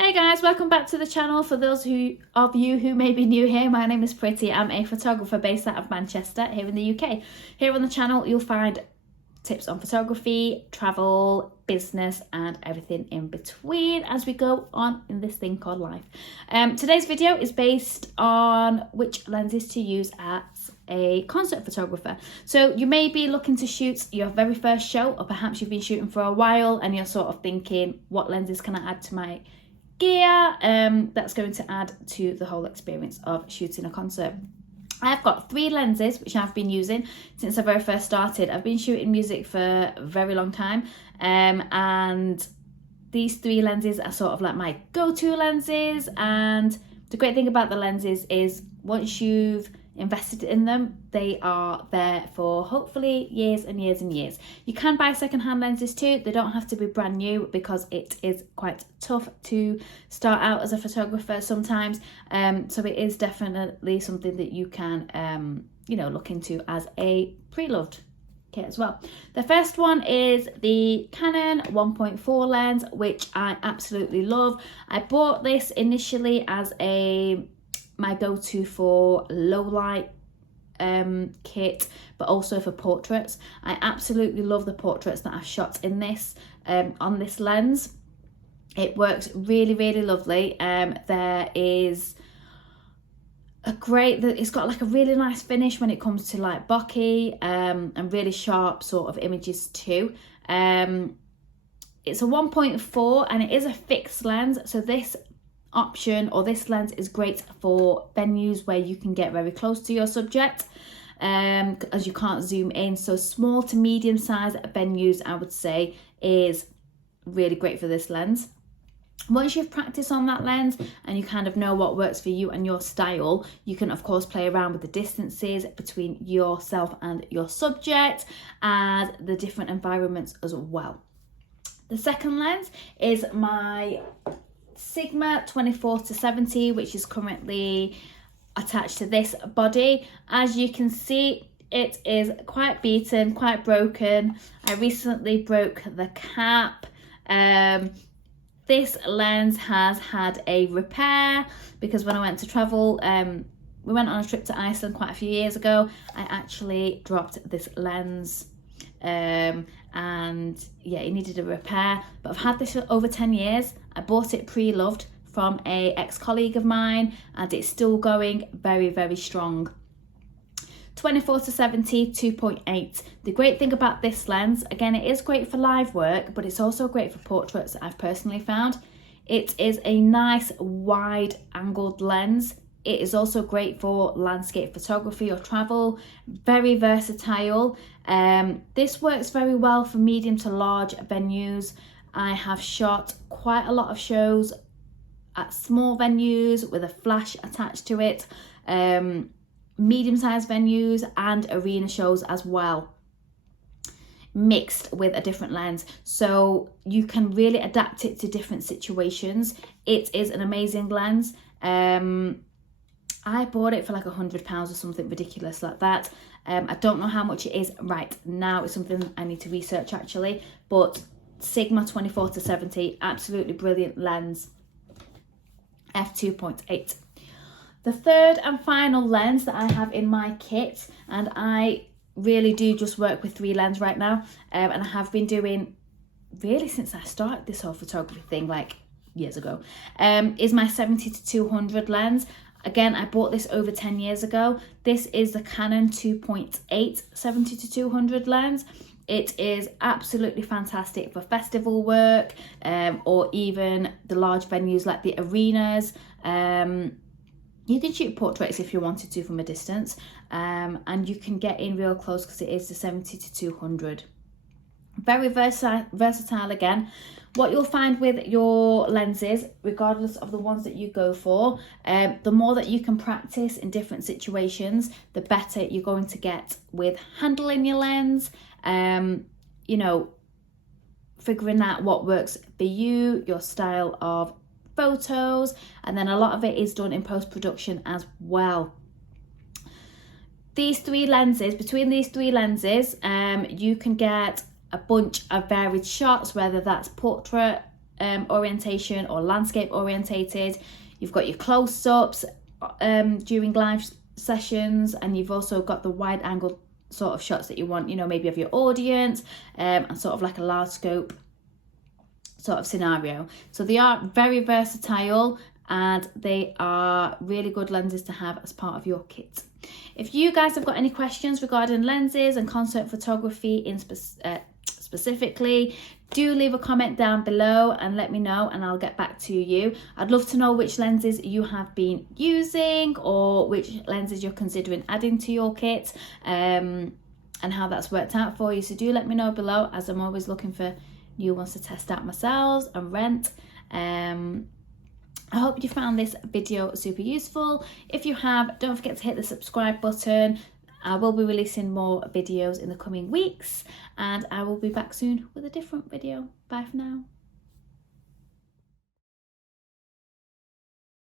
Hey guys, welcome back to the channel. For those of you who may be new here, my name is Pretty. I'm a photographer based out of Manchester here in the UK. Here on the channel you'll find tips on photography, travel, business and everything in between as we go on in this thing called life. Today's video is based on which lenses to use as a concert photographer. So you may be looking to shoot your very first show, or perhaps you've been shooting for a while and you're sort of thinking, what lenses can I add to my gear that's going to add to the whole experience of shooting a concert. I've got 3 lenses which I've been using since I very first started. I've been shooting music for a very long time, and these 3 lenses are sort of like my go-to lenses. And the great thing about the lenses is once you've invested in them, they are there for hopefully years and years and years. You can buy second-hand lenses too. They don't have to be brand new because it is quite tough to start out as a photographer sometimes, so it is definitely something that you can look into as a pre-loved kit as well. The first one is the Canon 1.4 lens, which I absolutely love. I bought this initially as my go-to for low light kit, but also for portraits. I absolutely love the portraits that I've shot in this on this lens. It works really, really lovely. There is it's got like a really nice finish when it comes to like bokeh and really sharp sort of images too. It's a 1.4 and it is a fixed lens, so this option or this lens is great for venues where you can get very close to your subject as you can't zoom in. So small to medium size venues, I would say, is really great for this lens. Once you've practiced on that lens and you kind of know what works for you and your style, you can of course play around with the distances between yourself and your subject and the different environments as well. The second lens is my Sigma 24-70, which is currently attached to this body. As you can see, it is quite beaten, quite broken. I recently broke the cap. This lens has had a repair because when I went to travel, we went on a trip to Iceland quite a few years ago. I actually dropped this lens and yeah, it needed a repair, but I've had this for over 10 years. I bought it pre-loved from a ex-colleague of mine and it's still going very, very strong. 24-70 2.8. The great thing about this lens, again, it is great for live work, but it's also great for portraits. I've personally found it is a nice wide angled lens. It is also great for landscape photography or travel, very versatile. This works very well for medium to large venues. I have shot quite a lot of shows at small venues with a flash attached to it, medium-sized venues and arena shows as well, mixed with a different lens, so you can really adapt it to different situations. It is an amazing lens. I bought it for like £100 or something ridiculous like that. I don't know how much it is right now. It's something I need to research actually, but Sigma 24-70, absolutely brilliant lens, f2.8. The third and final lens that I have in my kit, and I really do just work with 3 lenses right now, and I have been doing really since I started this whole photography thing like years ago, is my 70-200 lens. Again, I bought this over 10 years ago. This is the Canon 2.8 70-200 lens. It is absolutely fantastic for festival work, or even the large venues like the arenas. You can shoot portraits if you wanted to from a distance, and you can get in real close because it is the 70-200. Very versatile again. What you'll find with your lenses, regardless of the ones that you go for, the more that you can practice in different situations, the better you're going to get with handling your lens, figuring out what works for you, your style of photos, and then a lot of it is done in post-production as well. Between these three lenses, you can get a bunch of varied shots, whether that's portrait, orientation or landscape orientated. You've got your close-ups during live sessions, and you've also got the wide angle sort of shots that you want, you know, maybe of your audience, and sort of like a large scope sort of scenario. So they are very versatile, and they are really good lenses to have as part of your kit. If you guys have got any questions regarding lenses and concert photography in specifically, do leave a comment down below and let me know, and I'll get back to you. I'd love to know which lenses you have been using, or which lenses you're considering adding to your kit, and how that's worked out for you. So do let me know below, as I'm always looking for new ones to test out myself and rent. I hope you found this video super useful. If you have, don't forget to hit the subscribe button. I will be releasing more videos in the coming weeks, and I will be back soon with a different video. Bye for now.